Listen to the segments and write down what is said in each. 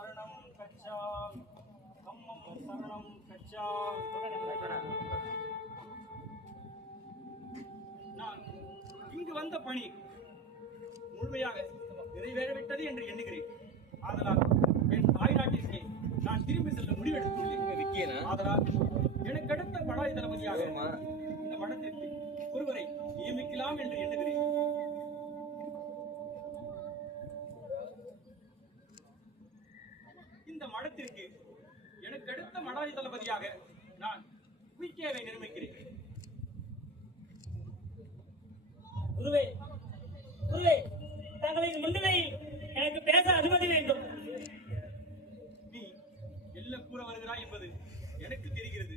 சரணம் கச்சாமி தம்மம் சரணம் கச்சாமி. நான் இங்கு வந்த பணி முழுமையாக நிறைவேறவிட்டது என்று எண்ணுகிறேன். ஆதலால் என் தாய்நாட்டிற்கே நான் திரும்பி செல்ல முடிவெடுத்துள்ளேன். ஆதலால் எனக்கு அடுத்த படாய் தளபதியாக இந்த மடத்திற்கு ஒருவரை நியமிக்கலாம் என்று எண்ணுகிறேன். இந்த மடத்திற்கு எனக்கு அடுத்த மடாதி தளபதியாக நான் குயிக்கேவை நியமிக்கிறேன். குருவே, குருவே, தங்களின் முன்னிலையில் எனக்கு பேச அனுமதி வேண்டும். நீ என்ன கூற வருகிறாய் என்பது எனக்கு தெரிகிறது.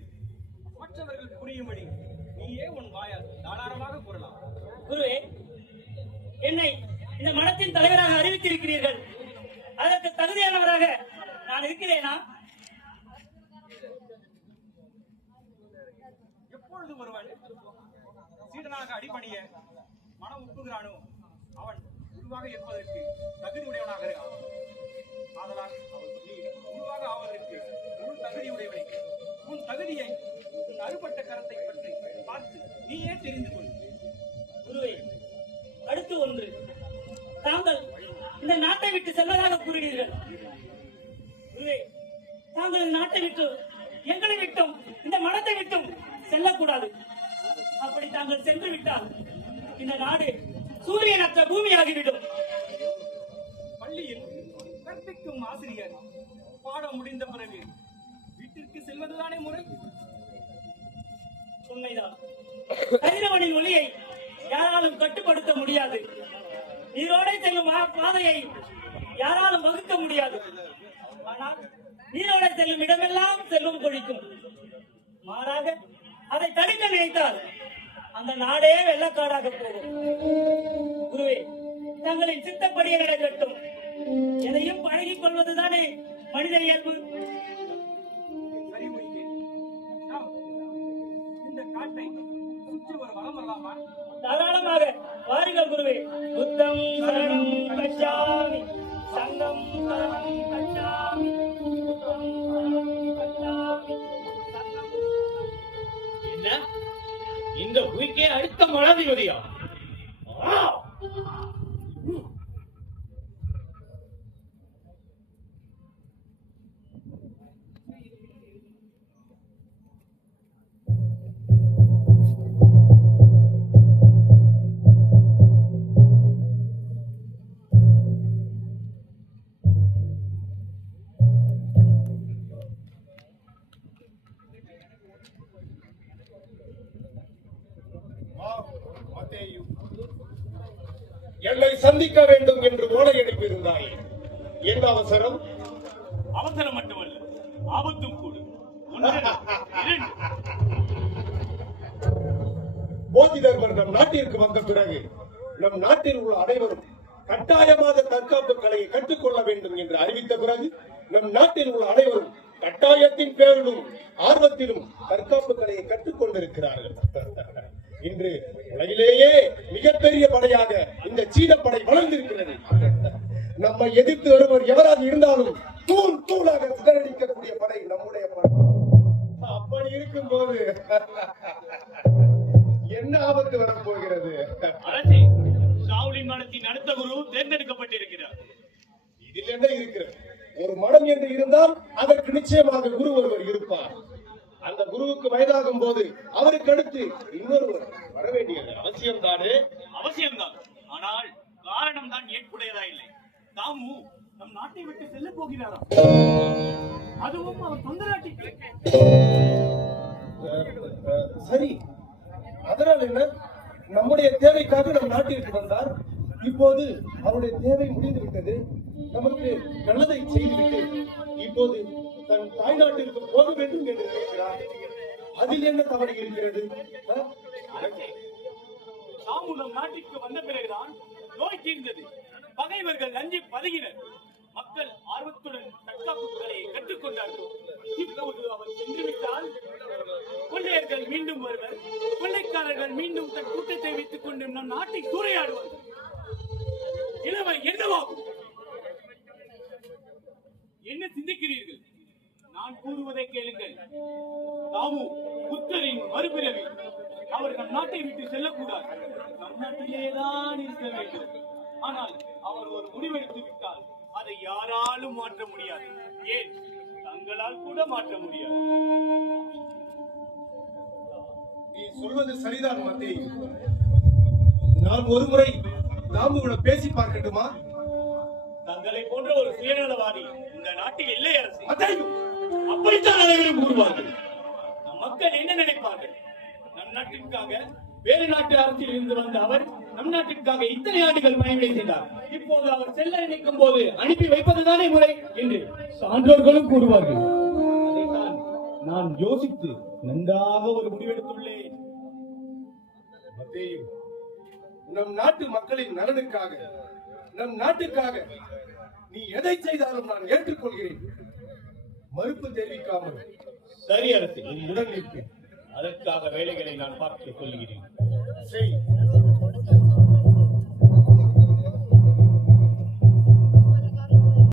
மற்றவர்கள் புரியும்படி நீயே உன் வாயால் தாராளமாக கூறலாம். குருவே, என்னை இந்த மடத்தின் தலைவராக அறிவித்திருக்கிறீர்கள். அதற்கு தகுதியானவராக நான் இருக்கிறேனா? எப்பொழுது ஒருவன் சீடனாக அடிபணிய மனம் ஒப்புகிறானோ அவன் குருவாக இருப்பதற்கு தகுதி உடையவனாக இருக்கான். ஆதலால் நீ குருவாக ஆவதற்கு முழு தகுதி உடையவனை. உன் தகுதியை உன் அறுபட்ட கரத்தை பற்றி பார்த்து நீயே தெரிந்து கொள். குருவே, அடுத்து ஒன்று. தாங்கள் இந்த நாட்டை விட்டு செல்வதாக கூறினீர்கள். குருவே, தாங்கள் நாட்டை விட்டு எங்களை விட்டும் இந்த மடத்தை விட்டும் செல்லக்கூடாது. அப்படி தாங்கள் சென்று விட்டால் இந்த நாடு சூரியனற்ற பூமியாகிவிடும். பள்ளியில் கற்பிக்கும் ஆசிரியர் பாடம் முடிந்த பிறகு வீட்டிற்கு செல்வதுதானே முறை? உண்மைதான். கதிரவனின் ஒளியை யாராலும் கட்டுப்படுத்த முடியாது. நீரோடை செல்லும் பாதையை யாராலும் வகுக்க முடியாது. ஆனால் நீரோடை செல்லும் இடமெல்லாம் செல்வம் கொழிக்கும். மாறாக அதை தடுக்க நினைத்தால் அந்த நாடே வெள்ளக்காடாக போகும். குருவே, தங்களின் சித்தப்படியே நடக்கட்டும். எதையும் பழகிக் கொள்வதுதானே மனித இயல்பு. சரி, நாம் இந்த காட்டை சுற்றி ஒரு வளம் வரலாமா? தாராளமாக வாருங்கள் குருவே. புத்தம் சரணம் கச்சாமி, சங்கம் சரணம் கச்சாமி, புத்தம் சரணம் கச்சாமி, சங்கம். என்ன இந்த குயிக்கே அடுத்த மடாதிபதியா? என்னை சந்திக்க வேண்டும் என்று ஓலை அனுப்பியிருந்தாய். என்ன அவசரம்? அவசரம் மட்டுமல்ல, ஆபத்தும் கூட. போதிதர்மர் நம் நாட்டிற்கு வந்த பிறகு நம் நாட்டில் உள்ள அனைவரும் கட்டாயமாக தற்காப்பு கலையை கற்றுக்கொள்ள வேண்டும் என்று அறிவித்த பிறகு நம் நாட்டில் உள்ள அனைவரும் கட்டாயத்தின் பேரிலும் ஆர்வத்திலும் தற்காப்பு கலையை கற்றுக்கொண்டிருக்கிறார்கள். இன்று உலகிலேயே மிகப்பெரிய படையாக இந்த சீன படை வளர்ந்திருக்கிறது. நம்மை எதிர்த்து வருவர் எவராக இருந்தாலும் தூள் தூளாக சிதறடிக்கக்கூடிய படை நம்முடைய படை. அப்படி இருக்கும் போது என்ன ஆபத்து வரப்போகிறது? அரசே, ஷாவுலின் மடத்தின் அடுத்த குரு தேர்ந்தெடுக்கப்பட்டிருக்கிறார். இதில் என்ன இருக்கிறது? ஒரு மடம் என்று இருந்தால் அதற்கு நிச்சயமாக குரு ஒருவர் இருப்பார். அந்த குருவுக்கு வயதாகும் போது அவருக்கு அடுத்து இன்னொருவர் வர வேண்டியது அவசியம்தானே? அவசியம்தான். ஆனால் காரணம் தான் ஏற்புடையதா இல்லை. தாமு நம் நாட்டை விட்டு செல்ல போகிறாராம். அதுவும் அவர் சொந்த நாட்டுக்கு. சரி, அதனால் என்ன? நம்முடைய தேவைக்காக நம் நாட்டிற்கு வந்தார். இப்போது அவருடைய தேவை முடிந்து விட்டது. நமக்கு நல்லதை செய்துவிட்டு இப்போது தன் தாய்நாட்டிற்கு போக வேண்டும் என்று நினைக்கிறார். அதில் என்ன தவறு இருக்கிறது? தாமு நம் நாட்டிற்கு வந்த பிறகுதான் நோய் தீர்ந்தது. பகைவர்கள் நஞ்சு பதுகினர். மக்கள் ஆர்வத்துடன் தற்காப்பு கலையை கற்றுக்கொண்டார்கள். இப்போது அவர் சென்று விட்டால் கொள்ளையர்கள் மீண்டும் வருவர். கொள்ளைக்காரர்கள் மீண்டும் தன் கூட்டத்தை வைத்துக் கொண்டு நம் நாட்டை சூறையாடுவார்கள். இளமை என்னவாகும்? என்ன சிந்திக்கிறீர்கள்? நான் கூறுவதை கேளுங்கள். தாமு புத்தரின் மறுபிறவி. அவர் நம் நாட்டை விட்டு செல்லக்கூடாது. நம் நாட்டிலேதான் இருக்க வேண்டும். ஆனால் அவர் ஒரு முடிவெடுத்து விட்டால் அதை யாராலும் மாற்ற முடியாது. ஏன் தங்களால் கூட மாற்ற முடியாது. நீ சொல்வது சரிதான் மத்தேயு. நான் ஒருமுறை தாமுவிடம் பேசி பார்க்கட்டுமா? தங்களை போன்ற ஒரு சுயநலவாதி இந்த நாட்டில் இல்லை அரசு. மத்தேயு, அப்படித்தான் அனைவரும் கூறுவார்கள். நம் மக்கள் என்ன நினைப்பார்கள்? நம் நாட்டிற்காக வேறு நாட்டு அரசில் இருந்து வந்த அவர் நம் நாட்டிற்காக இத்தனை ஆண்டுகள் பயணம் செய்தார். இப்போது அவர் செல்ல நினைக்கும் போது அனுப்பி வைப்பதுதானே முறை என்று சான்றோர்களும் கூறுவார்கள். அதைத்தான் நான் யோசித்து நன்றாக ஒரு முடிவெடுத்துள்ளேன். மத்தேயு, நம் நாட்டு மக்களின் நலனுக்காக, நம் நாட்டுக்காக நீ எதை செய்தாலும் நான் ஏற்றுக்கொள்கிறேன். மறுப்பு தெரிவிக்காமல் சரி அரசு, உடன் நிற்பேன். அதற்காக வேலைகளை நான் பார்த்துக் கொள்கிறேன். செய்.